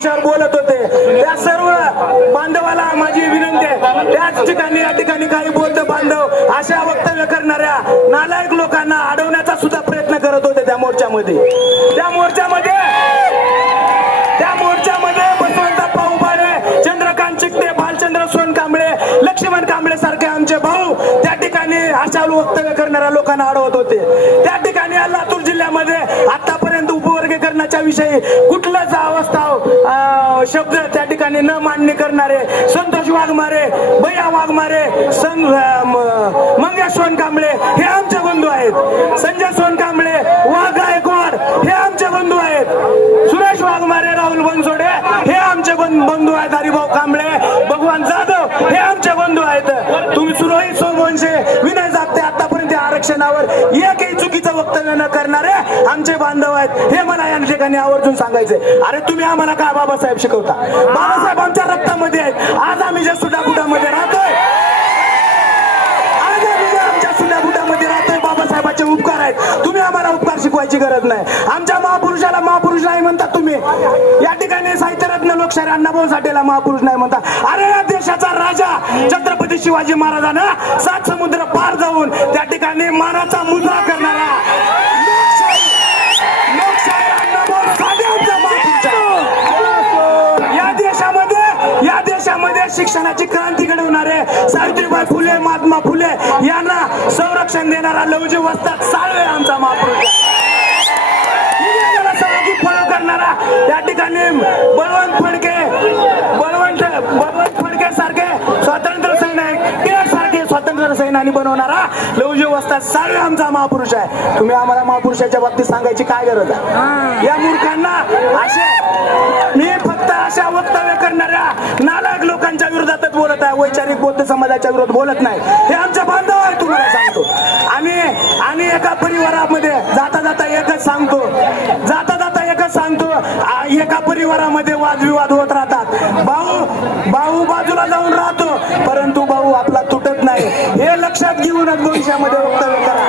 बोलत होते त्या सर्व बांधवाला माझी विनंती आहे, त्याच ठिकाणी या ठिकाणी काही बौद्ध बांधव अशा वक्तव्य करणाऱ्या नालायक लोकांना अडवण्याचा सुद्धा प्रयत्न करत होते त्या मोर्चामध्ये बसवंतप्पा उबाळे, चंद्रकांत चिकटे, भालचंद्र सोनकांबळे, लक्ष्मण कांबळे सारखे आमचे भाऊ त्या ठिकाणी अशा वक्तव्य करणाऱ्या लोकांना अडवत होते। त्या ठिकाणी लातूर जिल्ह्यामध्ये आतापर्यंत उपवर्गीकरणाच्या विषयी कुठलाच अवस्था शब्द त्या ठिकाणी न मांडणी करणारे संतोष वाघमारे, भैया वाघमारे, मंगेश सोनकांबळे हे आमचे बंधू आहेत। संजय सोनकांबळे, वाघ गायकवाड हे आमचे बंधू आहेत। सुरेश वाघमारे, राहुल बनसोडे हे आमचे बंधू आहेत। हरिभाऊ कांबळे, भगवान जाधव हे आमचे बंधू आहेत। तुम्ही सुरोही सोमवंशे, विनय जागते आतापर्यंत आरक्षणावर एकही चुकीचं वक्तव्य न करणारे आमचे बांधव आहेत हे मला या ठिकाणी आवर्जून सांगायचे। अरे तुम्ही आम्हाला काय बाबासाहेब शिकवता? बाबासाहेब आमच्या रक्तामध्ये आहेत। आज आम्ही ज्या सुटाफुटामध्ये राहतोय, बाबासाहेबांचे उपकार आहेत। तुम्ही आम्हाला उपकार शिकवायची गरज नाही। आमच्या महापुरुषाला महापुरुष नाही म्हणता तुम्ही। या ठिकाणी साहित्यरत्न लोकशाहीर अण्णाभाऊ साठेला महापुरुष नाही म्हणता। अरे या देशाचा राजा छत्रपती शिवाजी महाराजांना 7 समुद्र पार जाऊन त्या ठिकाणी मानाचा मुजरा करणारा लोकशाहीर अण्णाभाऊ साठे आमचा महापुरुष आहे। या देशामध्ये शिक्षणाची क्रांती घडवणारे सावित्रीबाई फुले, महात्मा फुले यांना संरक्षण देणारा लवजी वस्ताद साळवे आमचा महापुरुष करणारा त्या ठिकाणी बळवंत फडके सारखे स्वातंत्र्य सैनिक बनवणारा लवजी वस्ताद साळवे आमचा महापुरुष आहे। तुम्ही आम्हाला महापुरुषाच्या बाबतीत सांगायची काय गरज आहे? या मूर्खांना मी फक्त अशा वक्तव्य करणाऱ्या नालायक लोकांच्या विरोधातच बोलत आहे, वैचारिक बौद्ध समाजाच्या विरोधात बोलत नाही। हे आमचे बांधव आहे तुम्हाला सांगतो। आणि एका परिवारामध्ये जाता जाता एकच सांगतो एका परिवारामध्ये वादविवाद होत राहतात। भाऊ बाजूला जाऊन राहतो, परंतु भाऊ आपला तुटत नाही। हे लक्षात घेऊनच भविष्यामध्ये वक्तव्य करा।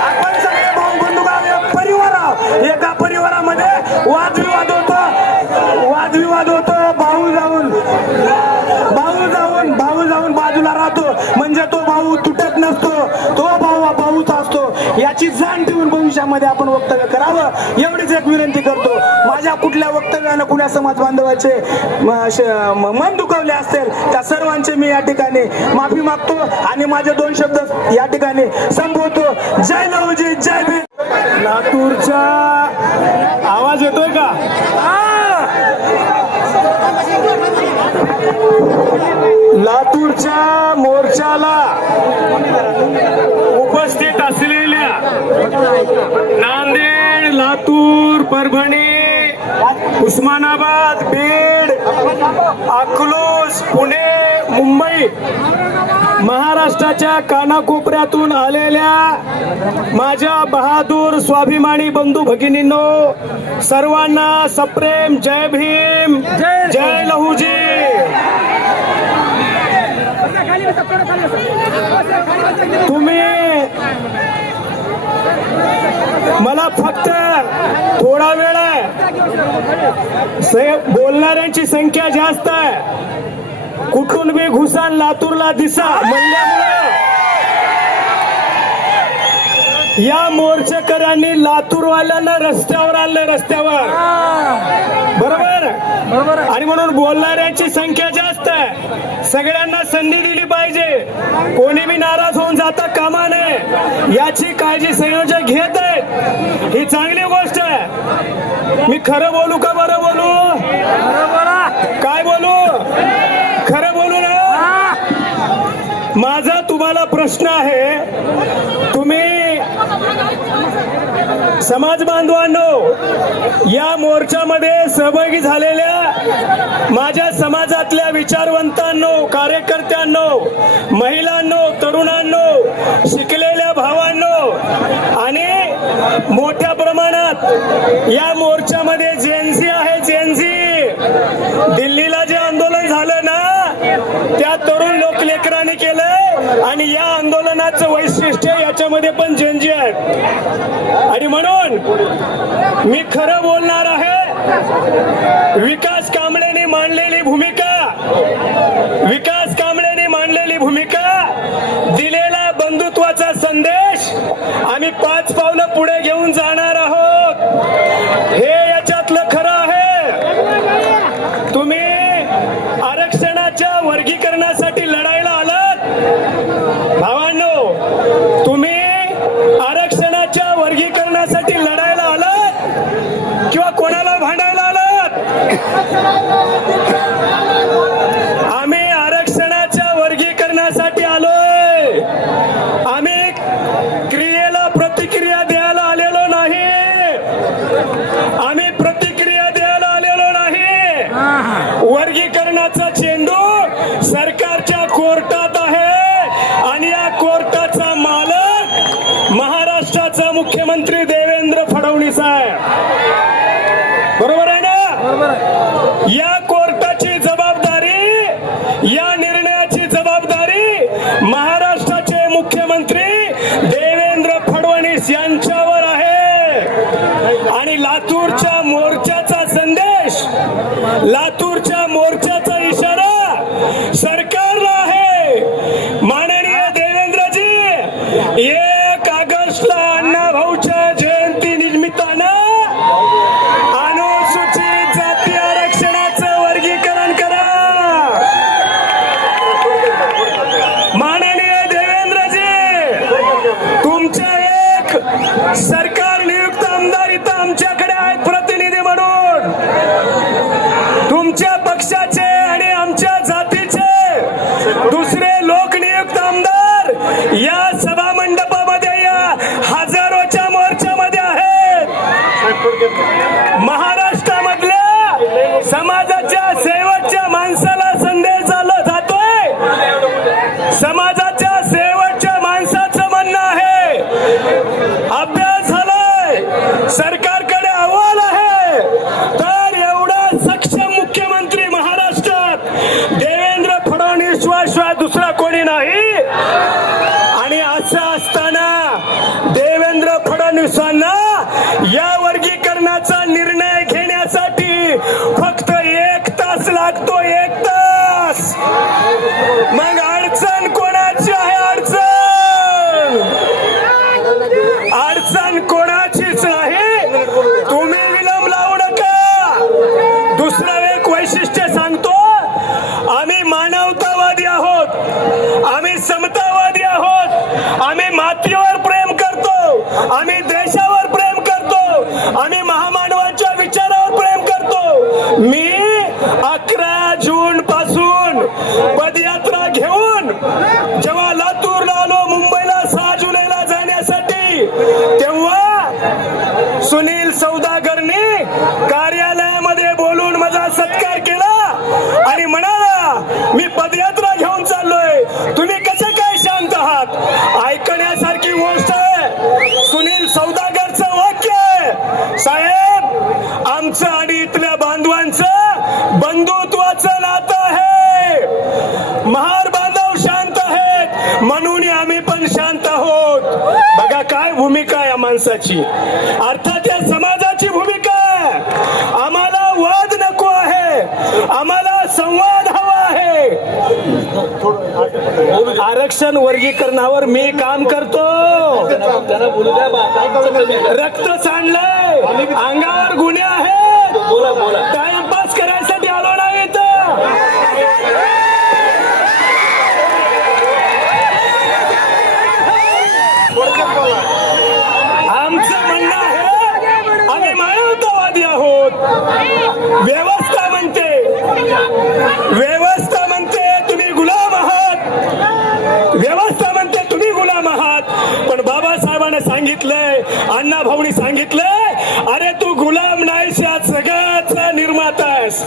आपण सगळे भाऊ बंधू एक परिवार आहोत। एका परिवारामध्ये वादविवाद होतो, भाऊ जाऊन बाजूला राहतो, म्हणजे तो भाऊ तुटत नसतो, तो भाऊच असतो। याची जाण ठेवून भविष्यामध्ये आपण वक्तव्य करावं एवढीच एक विनंती करतो। माझ्या कुठल्या वक्तव्यानं कुण्या समाज बांधवाचे मन दुखवले असतील त्या सर्वांचे मी या ठिकाणी माफी मागतो आणि माझे 2 शब्द या ठिकाणी संपवतो। जय लवजी, जय भीम। लातूरचा आवाज येतोय का? लातूरच्या मोर्चाला उपस्थित असलेल्या नांदेड, लातूर, परभणी, उस्मानाबाद, बीड, अकलूज, पुणे, मुंबई, महाराष्ट्राच्या कानाकोपऱ्यातून आलेल्या माझ्या बहादूर स्वाभिमानी बंधू भगिनींनो, सर्वांना सप्रेम जय भीम, जय लहुजी। तुम्ही मला फक्त थोडा वेळ आहे, बोलणाऱ्यांची संख्या जास्त आहे, कुठून बी घुसान लातूरला दिसा म्हणल्यामुळे या मोर्चेकऱ्यांनी लातूरवाल्यांना रस्त्यावर आणलंय, रस्त्यावर। बरोबर। आणि म्हणून बोलणाऱ्यांची संख्या जास्त आहे। सगळ्यांना संधी दिली पाहिजे, कोणी बी नाराज होऊन जाता कामा नये, याची काळजी संयोजक घेत आहेत। ही चांगली गोष्ट आहे। मी खरं बोलू का बरं बोलू? काय बोलू? खरं बोलू ना? माझा तुम्हाला प्रश्न आहे, तुम्ही समाज बांधवांनो, या मोर्चामध्ये सहभागी झालेल्या माझ्या समाजातल्या विचारवंतांनो, कार्यकर्त्यांनो, महिलांनो, तरुणांनो, शिकलेल्या भावांनो आणि मोठ्या प्रमाणात या मोर्चामध्ये जेनझी आहे। जेनझी दिल्लीला जे आंदोलन झालं ना, त्या तरुण लोकलेकरांनी केलंय आणि या आंदोलनाचं वैशिष्ट्य याच्यामध्ये पण जेनझी आहेत। आणि म्हणून मी खरं बोलणार आहे, विकास कांबळेंनी मांडलेली भूमिका दिलेला बंधुत्वाचा संदेश आम्ही 5 पावलं पुढे घेऊन जाणार आहोत. हे याच्यातलं खरं आहे. तुम्ही आरक्षणाच्या वर्गीकरणासाठी लढायला आलात भावांनो, तुम्ही आरक्षणाच्या वर्गीकरणासाठी लढायला आलात किंवा कोणाला भांडायला आलात? आम्ही आरक्षणाच्या वर्गीकरणासाठी आलोय. आम्ही क्रियेला प्रतिक्रिया द्यायला आलेलो नाही. वर्गीकरणाचा चेंडू सरकारच्या कोर्टात आहे आणि या कोर्टाचा मालक महाराष्ट्राचा मुख्यमंत्री देवेंद्र फडणवीस आहे. बरोबर आहे ना? या कोर्टाची जबाबदारी, या निर्णयाची जबाबदारी महाराष्ट्राचे मुख्यमंत्री देवेंद्र फडणवीस यांच्यावर आहे. आणि लातूरच्या मोर्चाचा संदेश, लातूरच्या मोर्चाचा इशारा सरकारला आहे. माननीय देवेंद्रजी, 1 ऑगस्टला अण्णाभाऊच्या जयंती निमित्तानं अनुसूचित जाती आरक्षणाचं वर्गीकरण करा. माननीय देवेंद्रजी, तुमच्या एक सरकार नियुक्त आमदार इथं आमच्याकडे आहेत प्रतिनिधी म्हणून. तुमच्या पक्षाचे आणि आमच्या जातीचे दुसरे लोकनियुक्त आमदार या सभा मंडपामध्ये, या हजारोच्या मोर्चामध्ये आहेत. महाराष्ट्रामधल्या समाजाच्या शेवटच्या माणसाला संदेश जातोय. समाजाच्या शेवटच्या माणसाचं म्हणणं आहे, अभ्यास झालाय, सरकारकडे अहवाल आहे, तर एवढा सक्षम मुख्यमंत्री महाराष्ट्रात देवेंद्र फडणवीस शिवाय दुसरा कोणी नाही. आणि असं असताना देवेंद्र फडणवीसांना या वर्गीकरणाचा निर्णय घेण्यासाठी फक्त 1 तास लागतो. 1 तास. मग अडचण कोणाची आहे? अडचण कोणाचीच नाही. तुम्ही विलंब लावू नका. दुसरं एक वैशिष्ट्य सांगतो, आम्ही मानवतावादी आहोत, आम्ही समतावादी आहोत, आम्ही मातीवर प्रेम करतो, आम्ही देशावर प्रेम करतो, आम्ही महामानवांच्या विचारावर प्रेम करतो. मी 11 जून पासून पदयात्रा घेऊन जेव्हा लातूरला आलो मुंबईला 6 जुलैला जाण्यासाठी, तेव्हा सुनील सौदागरनी कार्यालयामध्ये बोलून माझा सत्कार केला आणि म्हणाला, मी पदयात्रा घेऊन चाललोय, तुम्ही कसे काय शांत आहात? ऐकण्यासारखी गोष्ट आहे. सुनील सौदागरचं वाक्य आहे, साहेब, आमचं आणि इथल्या बांधवांचं बंधुत्वाचं नातं आहे. महार बांधव शांत आहेत म्हणून आम्ही पण शांत आहोत. बघा काय भूमिका आहे या माणसाची. अर्थात या समाजाची भूमिका आहे. आम्हाला वाद नको आहे, आम्हाला संवाद हवा आहे. आरक्षण वर्गीकरणावर मी काम करतो. रक्त सांडलंय, अंगावर गुन्हे आहेत, टाइमपास करायसाठी आलो नाही इथं. आमचं म्हणणं आहे, आम्ही मानवतावादी आहोत. व्यवस्था म्हणते तुम्ही गुलाम आहात. व्यवस्था म्हणते तुम्ही गुलाम आहात. पण बाबासाहेबांनी सांगितलंय, अण्णाभाऊनी सांगितलंय, अरे तू गुलाम नाहीस, या जगाचा निर्माता आहेस.